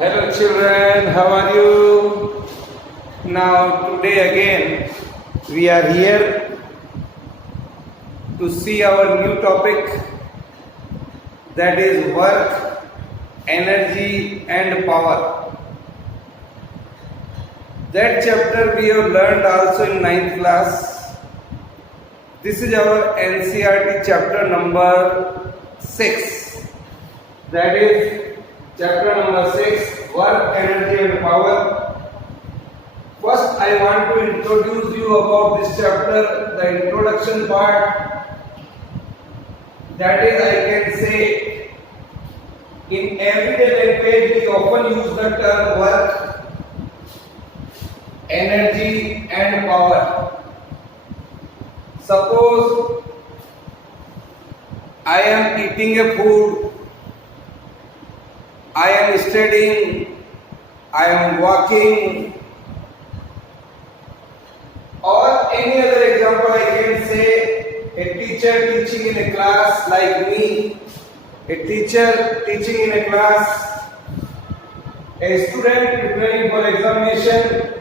Hello children, how are you? Now today again we are here to see our new topic, that is work, energy and power. That chapter we have learned also in 9th class. This is our NCERT chapter number 6. That is chapter number 6, work, energy and power. First I want to introduce you about this chapter, the introduction part. That is, I can say, in everyday language we often use the term work, energy and power. Suppose I am eating a food, I am studying, I am walking, or any other example I can say, a teacher teaching in a class like me, a teacher teaching in a class, a student preparing for examination,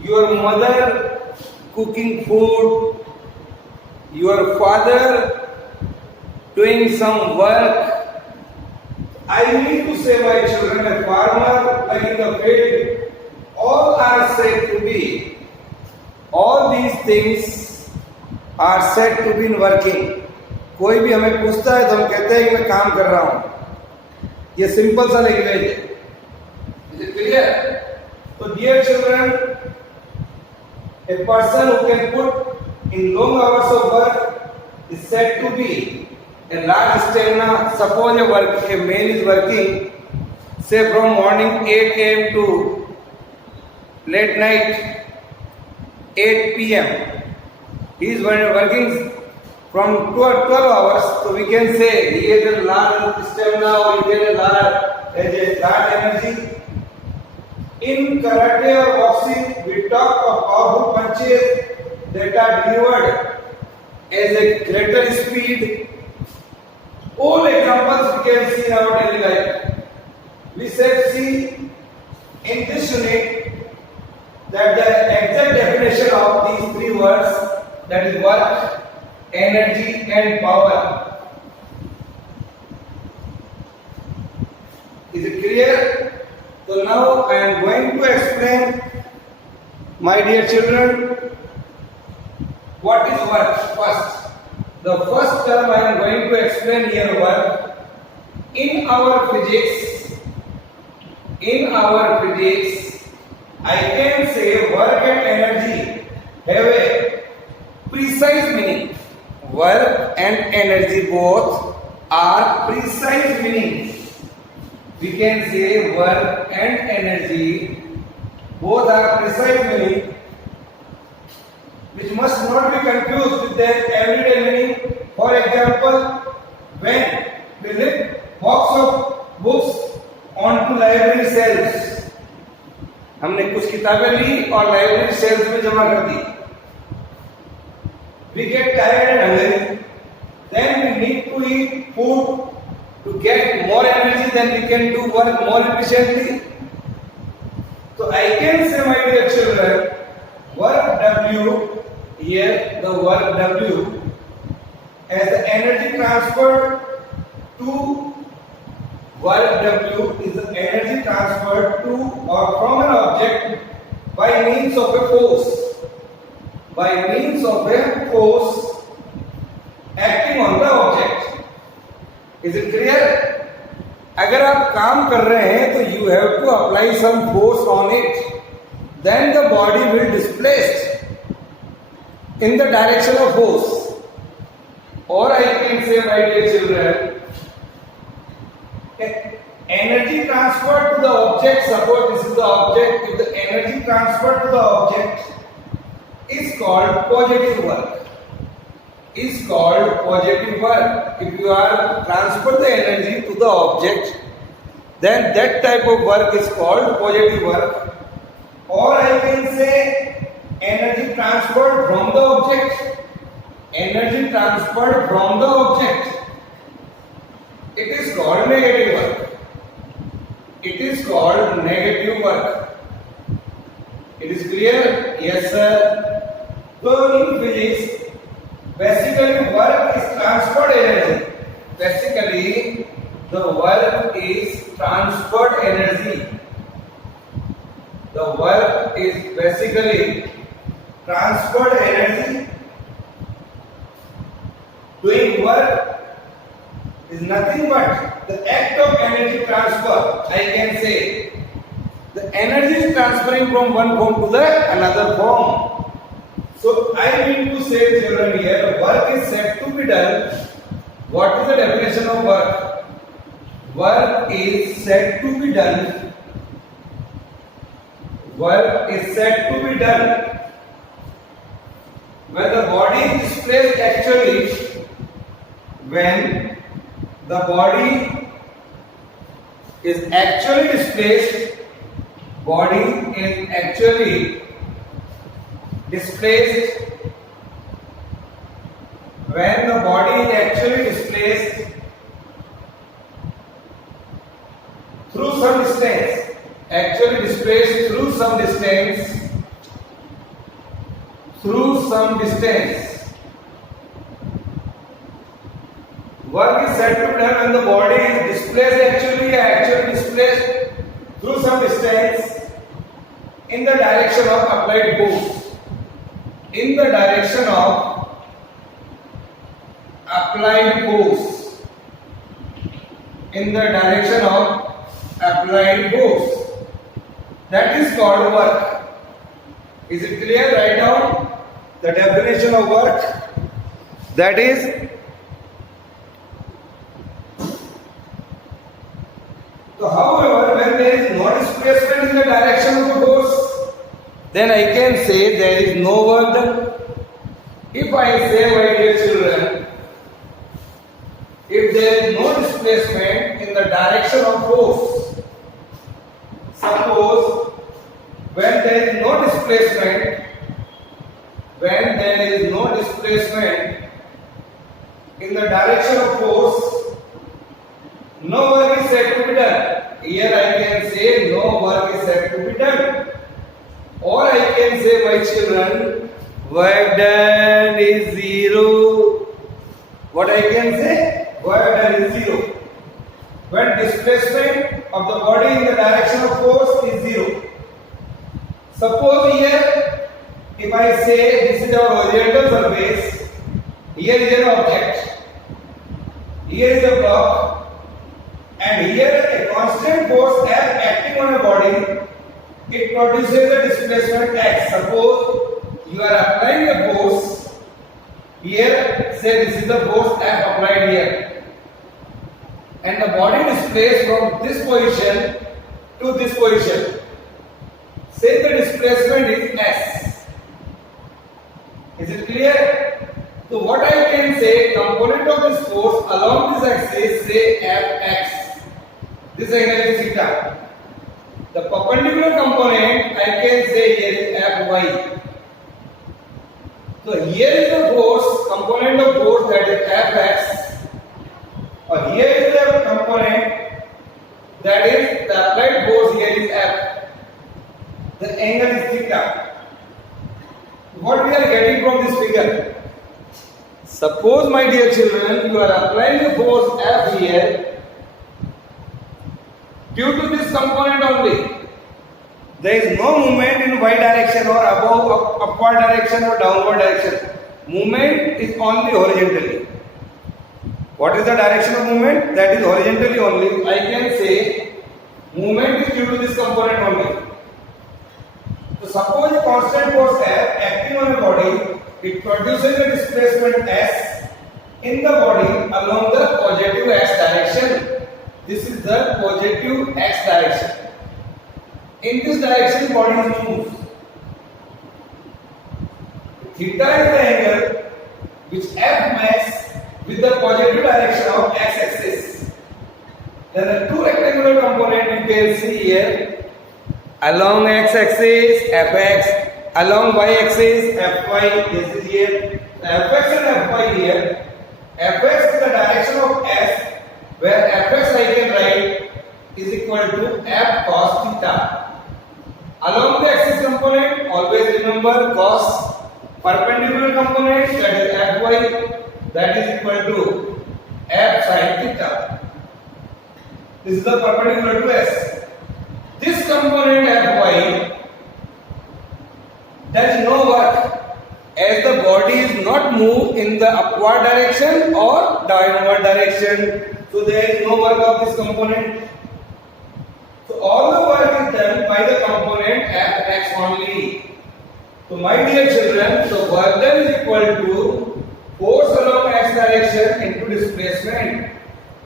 your mother cooking food, your father doing some work. I need to say my children, a farmer like in the field, all are said to be, all these things are said to be in working. कोई भी हमें पूछता है तो हम कहते हैं कि मैं काम कर रहा हूं. ये सिंपल सा लैंग्वेज है. Is it clear? So dear children, a person who can put in long hours of work is said to be a large stamina. Suppose a man is working, say from morning 8 a.m. to late night 8 p.m. He is working from 12 hours, so we can say he has a large stamina or he has a large energy. In karate or boxing, we talk of powerful punches that are delivered as a greater speed. All examples we can see in our daily life. We shall see in this unit that the exact definition of these three words, that is work, energy and power. Is it clear? So now I am going to explain, my dear children, what is work first. The first term I am going to explain here, work. In our physics, I can say work and energy have a precise meaning. Work and energy both are precise meanings. We can say work and energy both are precise meaning, which must not be confused with their everyday meaning. For example, when we lift box of books onto library shelves, हमने कुछ किताबें ली और library shelf में जमा कर दी. We get tired and hungry, then we need to eat food to get more energy, then we can do work more efficiently. So I can say, my dear children, work W, here the work W as the energy transferred to work W is the energy transferred to or from an object by means of a force. By means of a force acting on the object. Is it clear? अगर आप काम कर रहे हैं तो you have to apply some force on it. Then the body will displaced in the direction of force. Or I can say, my dear children, energy transferred to the object. Suppose this is the object. If the energy transferred to the object is called positive work. Is called positive work. If you are transfer the energy to the object, then that type of work is called positive work. Or I can say energy transferred from the object. Energy transferred from the object. It is called negative work. it is called negative work. It is clear? Yes, sir. So in physics, basically work is transferred energy. Basically, the work is transferred energy. The work is basically transferred energy. Doing work is nothing but the act of energy transfer. I can say the energy is transferring from one form to the another form. So I mean to say, children, here work is said to be done. What is the definition of work? Work is said to be done. Work is said to be done when the body is displaced actually. When the body is actually displaced, body is actually displaced, when the body is actually displaced through some distance, actually displaced through some distance, work is said to be done when the body is actually displaced through some distance in the direction of applied force. In the direction of applied force. In the direction of applied force. That is called work. Is it clear? Write down the definition of work. That is, so however, when there is no displacement in the direction of the force, then I can say there is no work done. If I say, my dear children, if there is no displacement in the direction of force, suppose when there is no displacement in the direction of force, no work is said to be done. Here I can say no work is said to be done. Or I can say, my children, work done is zero. What I can say? Work done is zero. When displacement of the body in the direction of force is zero. Suppose here, if I say this is our horizontal surface, here is an object, here is a block, and here a constant force F acting on a body, it produces a displacement x. Suppose you are applying a force here, say this is the force F applied here, and the body displaced from this position to this position. Say the displacement is s. Is it clear? So what I can say, component of this force along this axis, say Fx. This angle is theta. The perpendicular component I can say here is Fy. So here is the force, component of force, that is Fx. Or here is the component, that is the applied force, here is F. The angle is theta. What we are getting from this figure? Suppose, my dear children, you are applying a force F here due to this component only. There is no movement in y direction or above upward direction or downward direction. Movement is only horizontally. What is the direction of movement? That is horizontally only. I can say movement is due to this component only. So suppose a constant force F acting on a body, it produces a displacement s in the body along the positive x direction. This is the positive x direction. In this direction, body moves. Theta is the angle which F makes with the positive direction of x-axis. There are two rectangular components you can see here. Along x-axis, Fx. Along y-axis, Fy. This is here. Fx and Fy here. Fx is the direction of s, where Fx I can write is equal to f cos theta. Along the axis component, always remember cos. Perpendicular component, that is fy, that is equal to f sin theta. This is the perpendicular to s. This component fy does no work as the body is not moved in the upward direction or downward direction. So there is no work of this component. So all the work is done by the component fx only. So my dear children, the work done is equal to force along x direction into displacement.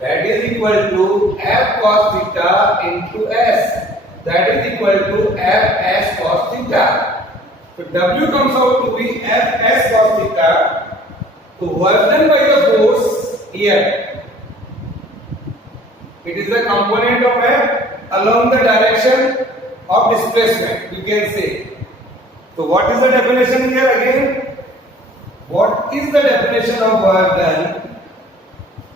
That is equal to f cos theta into s. That is equal to f s cos theta. So W comes out to be f s cos theta. So work done by the force here. It is the component of f along the direction of displacement, you can say. So what is the definition here again? What is the definition of work done?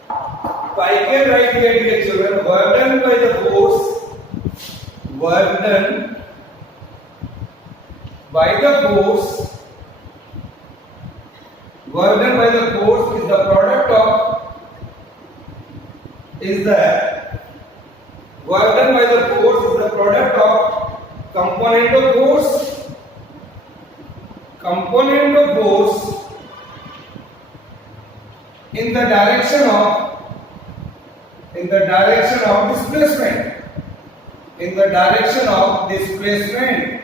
So I can write here, dear children, work done by the force, work done by the force, work done by the force is the product of, work done by the force is the product of component of force in the direction of displacement. In the direction of displacement.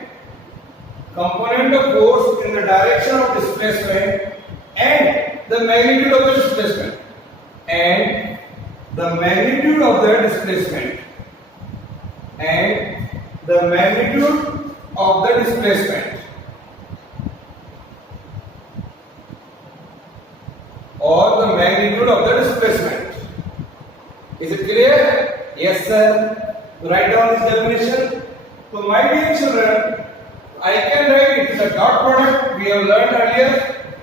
Component of force in the direction of displacement and the magnitude of the displacement. And the magnitude of the displacement. And the magnitude of the displacement. Or the magnitude of the displacement. Is it clear? Yes, sir. Write down this definition. So, my dear children, I can write it the dot product we have learned earlier.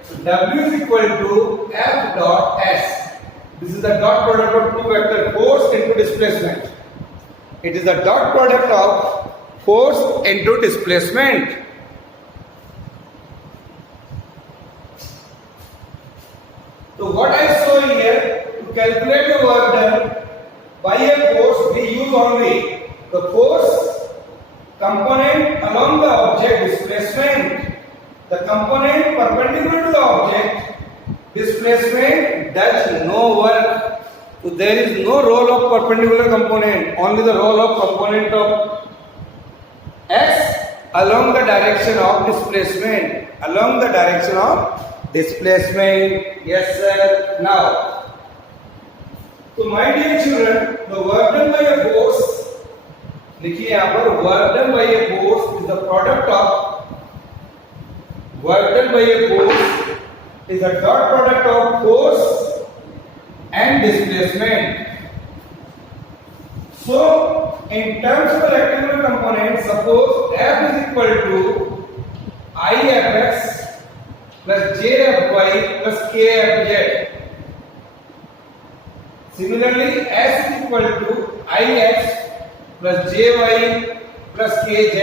So, W is equal to F dot S. This is the dot product of two vector force into displacement. It is the dot product of force into displacement. So what I show here, to calculate the work done by a force, we use only the force component along the object displacement, the component perpendicular to the object displacement does no work. So there is no role of perpendicular component, only the role of component of x along the direction of displacement, Yes, sir. Now, so my dear children, the work done by a force, देखिए यहाँ पर work done by a force is the product of dot product of force and displacement. So, in terms of the rectangular component, suppose F is equal to IFX plus JFY plus KFZ. Similarly, S is equal to IX plus JY plus KZ.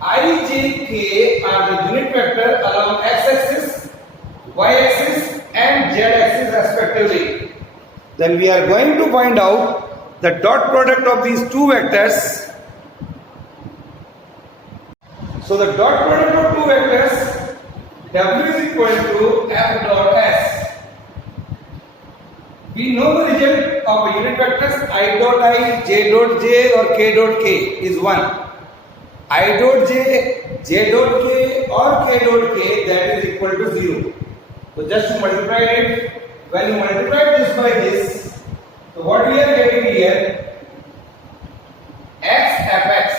I, J, K are the unit vector along x-axis, y-axis and z-axis respectively. Then we are going to find out the dot product of these two vectors. So the dot product of two vectors W is equal to F dot S. We know the result of unit vectors I dot I, J dot J or K dot K is 1. I dot J, J dot K or K dot K, that is equal to 0. So just multiply it. When you multiply this by this, so what we are getting here, x fx,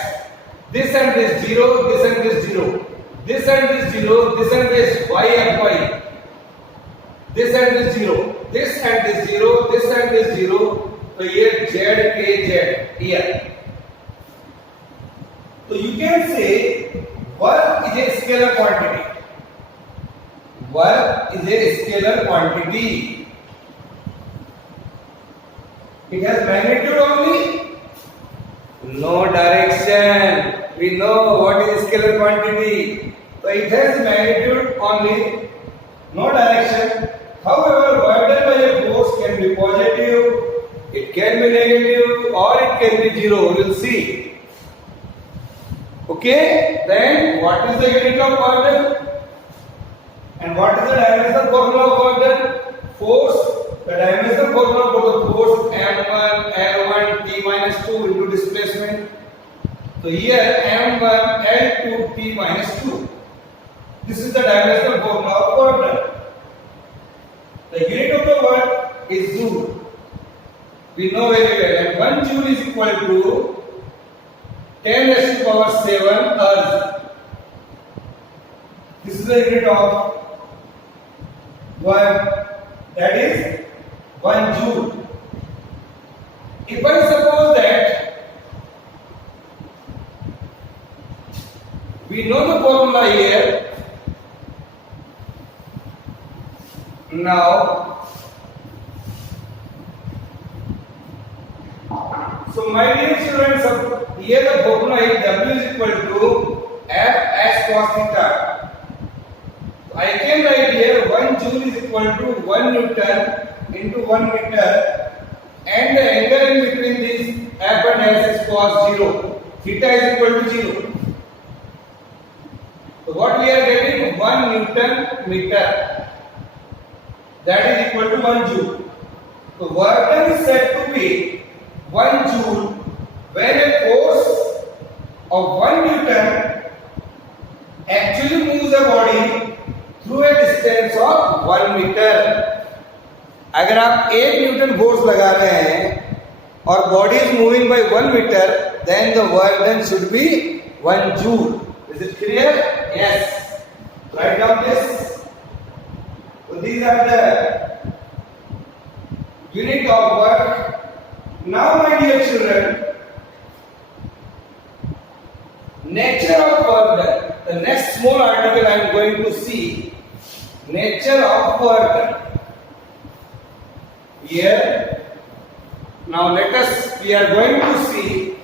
this and this 0, this and this 0, this and this 0, this and this y fy, this and this 0, this and this 0, this and this 0. So here z k z here. So you can say work is a scalar quantity. Work is a scalar quantity. It has magnitude only, no direction. We know what is scalar quantity. So it has magnitude only, no direction. However, burden by a force can be positive, it can be negative, or it can be zero. We will see. Okay? Then what is the unit of burden? And what is the dimensional formula of burden? Force. The dimensional formula for the force M1 L1 T minus 2 into displacement. So here M1 L2 T minus 2. This is the dimensional formula of burden. The unit of the work is joule. We know very well, and 1 joule is equal to 10 raised to power 7 earth. This is the unit of work, that is 1 joule. If I suppose that we know the formula here, now, so my dear students, here the formula is W is equal to F as cos theta. I can write here 1 joule is equal to 1 Newton into 1 meter, and the angle in between these F and S is cos 0. Theta is equal to 0. So what we are getting? 1 Newton meter. That is equal to 1 joule. So work done is said to be 1 joule when a force of 1 Newton actually moves a body through a distance of 1 meter. अगर आप 1 Newton force लगा रहे हैं और body is moving by 1 metre, then the work done should be 1 joule. Is it clear? Yes. Write down this. So these are the unit of work. Now, my dear children, nature of work done. The next small article I am going to see. Nature of work done. Here, now we are going to see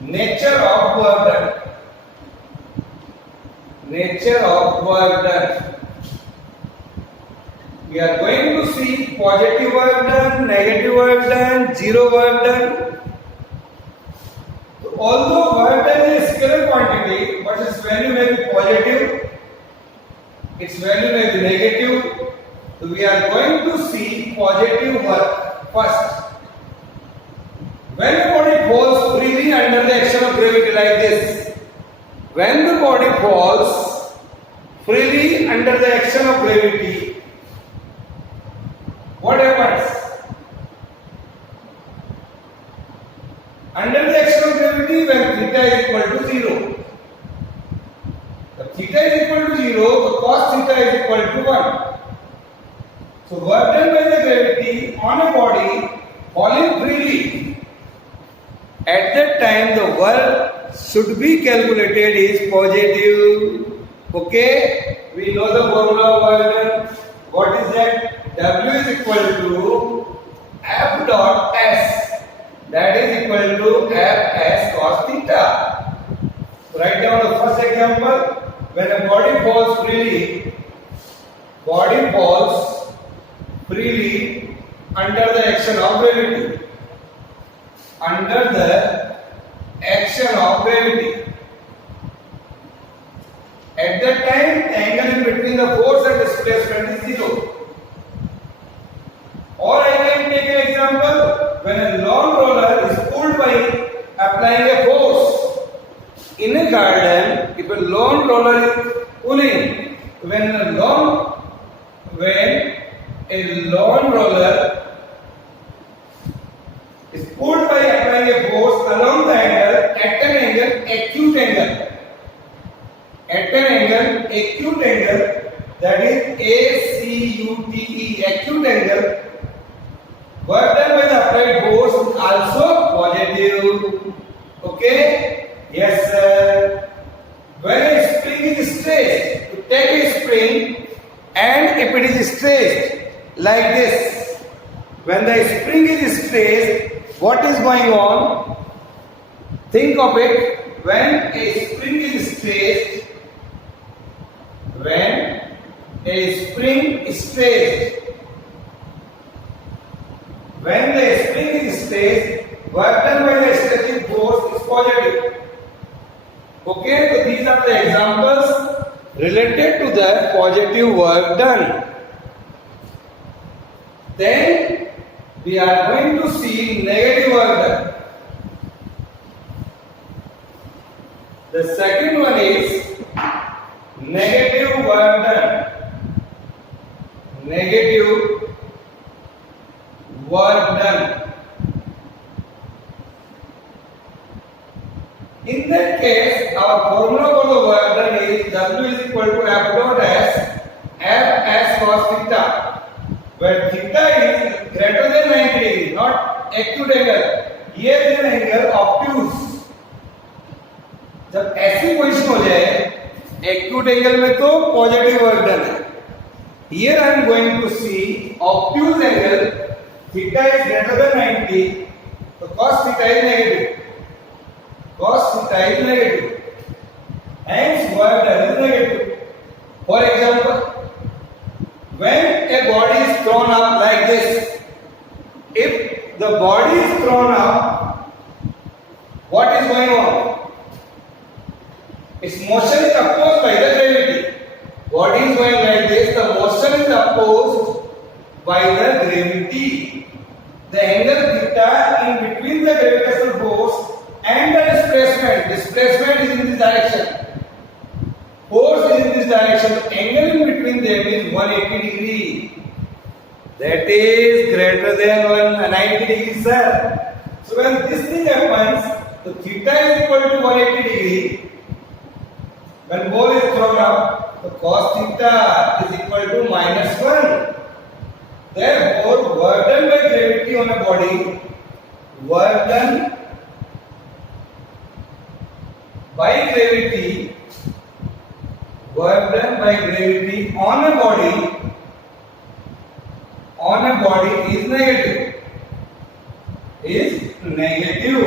nature of work done. Nature of work done. We are going to see positive work done, negative work done, zero work done. So although work done is a scalar quantity, but its value may be positive, its value may be negative. So we are going to see positive work first. When the body falls freely under the action of gravity like this, when the body falls freely under the action of gravity, what happens? Under the action of gravity, when theta is equal to 0. If theta is equal to 0, so cos theta is equal to 1. So work done by the gravity on a body falling freely, at that time the work should be calculated is positive. Okay? We know the formula of work done. What is that? W is equal to F dot S. That is equal to F S cos theta. So write down the first example. When a body falls freely under the action of gravity. Under the action of gravity. At that time, the angle in between the force and displacement is 0. Or I can take an example when a lawn roller is pulled by applying a force. In a garden, if a lawn roller is pulling, when a lawn roller is pulled by applying a force along the angle at an angle acute angle. At an angle acute angle, that is ACUTE, acute angle, work done by the applied force is also positive. Okay? Yes, sir. When a spring is stressed, you take a spring and if it is stressed like this, when the spring is stressed, what is going on? Think of it. When a spring is stretched, when a spring is stretched, when the spring is stretched, work done by the stretching force is positive. Okay, so these are the examples related to the positive work done. Then we are going to see negative work done. The second one is negative work done. Negative work done. In that case, our formula for the work done is W is equal to F dot S, F S cos theta, where theta is greater than 90 degree, not acute angle. Here is an angle obtuse. जब ऐसी position हो जाए acute angle में तो positive work done है. Here I am going to see obtuse angle, theta is greater than 90, so cos theta is negative. Cos theta is negative. Hence work done is negative. For example, when a body is thrown up like this, if the body is thrown up, what is going on? Its motion is opposed by the gravity. Body is going like this, the motion is opposed by the gravity. The angle theta in between the gravitational force and the displacement is in this direction. Force is in this direction. The angle in between them is 180 degree. That is greater than 190 degrees, sir. So when this thing happens, the theta is equal to 180 degree. When ball is thrown up, the cos theta is equal to -1. Therefore, work done by gravity on a body, work done by gravity, work done by gravity on a body is negative. Is negative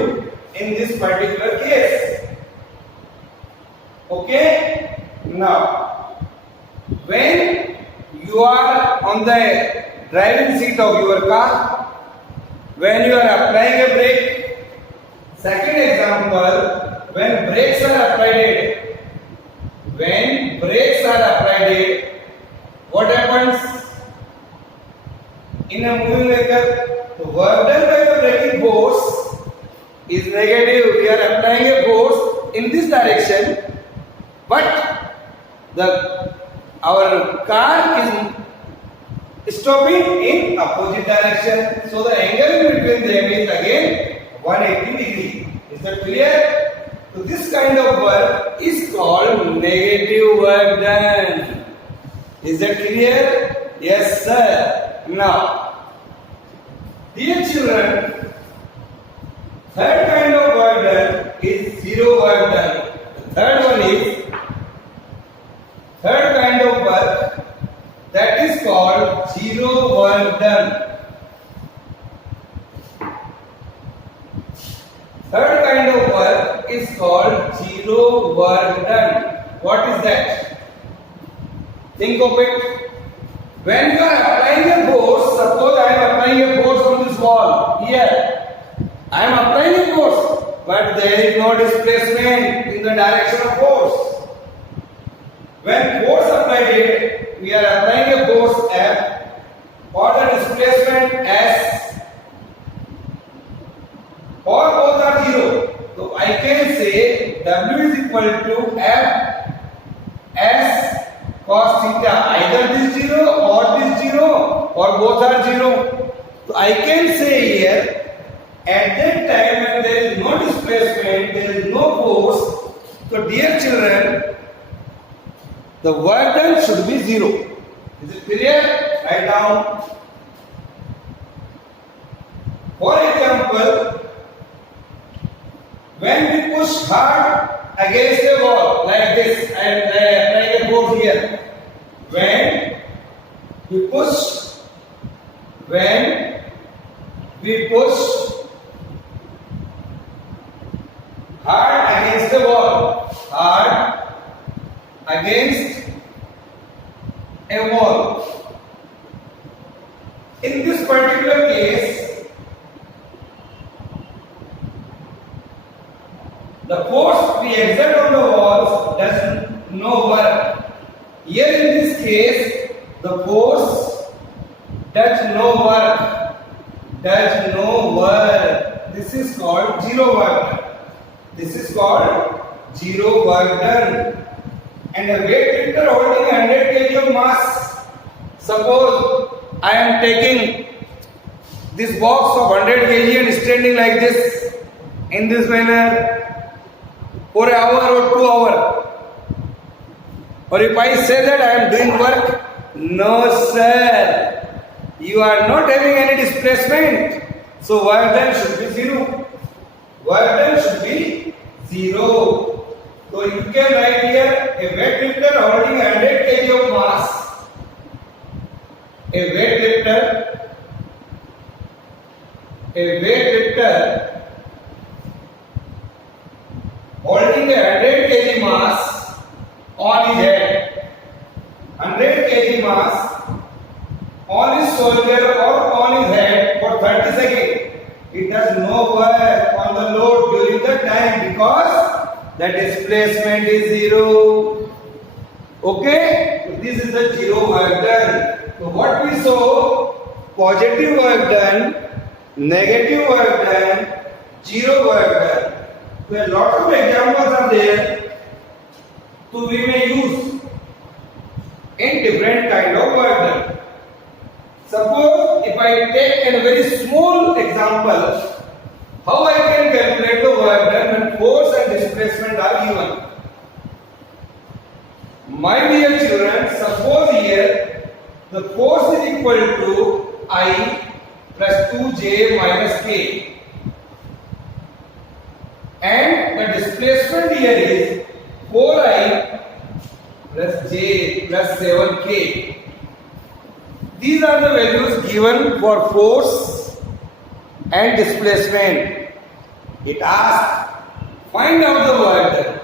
in this particular case. Okay? Now, when you are on the driving seat of your car, when you are applying a brake, second example, when brakes are applied, what happens? In a moving vehicle, the work done by the braking force is negative. We are applying a force in this direction, but our car is stopping in opposite direction. So the angle in between them is again 180 degree. Is that clear? So this kind of work is called negative work done. Is that clear? Yes, sir. Now, dear children, third kind of work done is zero work done. The third one is third kind of work that is called zero work done. Third kind of work is called zero work done. What is that? Think of it. When you are applying a force, suppose I am applying a force on this wall here. I am applying a force, but there is no displacement in the direction of force. When force applied, we are applying a force F or the displacement S, or both are zero. So I can say W is equal to F S cos theta. Either this zero or both are zero. So I can say here, at that time when there is no displacement, there is no force. So dear children, the work done should be zero. Is it clear? Write down. For example, when we push hard against a wall like this, and like a board here, when we push against a wall. In this particular case, the force we exert on the walls does no work. Here in this case, the force does no work. Does no work. This is called zero work done. This is called zero work done. And a weightlifter holding 100 kg of mass. Suppose I am taking this box of 100 kg and standing like this, in this manner, for an hour or 2 hours. Or if I say that I am doing work, no sir. You are not having any displacement. So work done should be zero. Work done should be zero. So you can write here a weightlifter holding 100 kg of mass. A weightlifter holding a 100 kg mass on his head. 100 kg mass on his shoulder or on his head for 30 seconds. It does no work on the load during the time because the displacement is zero. Okay? So this is the zero work done. So what we saw, positive work done, negative work done, zero work done. So a lot of examples are there so we may use in different kind of work done. Suppose if I take a very small example, how I can calculate the work done when force and displacement are given. My dear children, suppose here the force is equal to I plus 2j minus k, and the displacement here is 4I plus j plus 7k. These are the values given for force and displacement. It asks, find out the work done.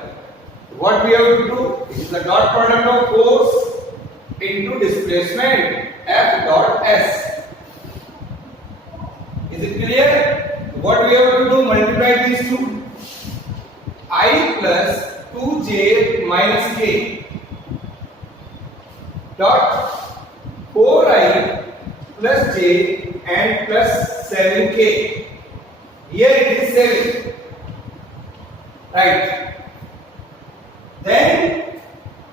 What we have to do is the dot product of force into displacement F dot S. Is it clear? What we have to do, multiply these two. I plus 2j minus k dot 4I plus j and plus 7k. Here it is 7. Right. Then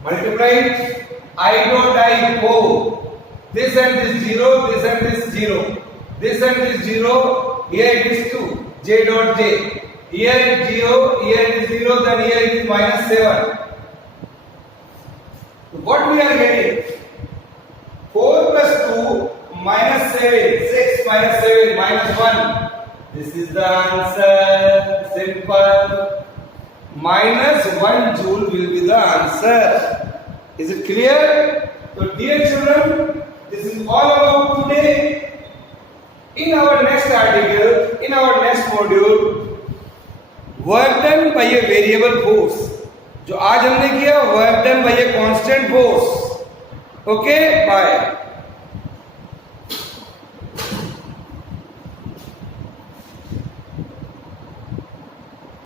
multiply it. I dot I 4. This and this 0, this and this 0. This and this 0. Here it is 2. J dot j. Here it is 0, here it is 0, then here it is minus 7. So what we are getting? 4 plus 2 minus 7. 6 minus 7 minus 1. This is the answer. Simple. Minus 1 joule will be the answer. Is it clear? So dear children, this is all about today. In our next article, in our next module, work done by a variable force. जो आज हमने किया work done by a constant force. Okay, bye.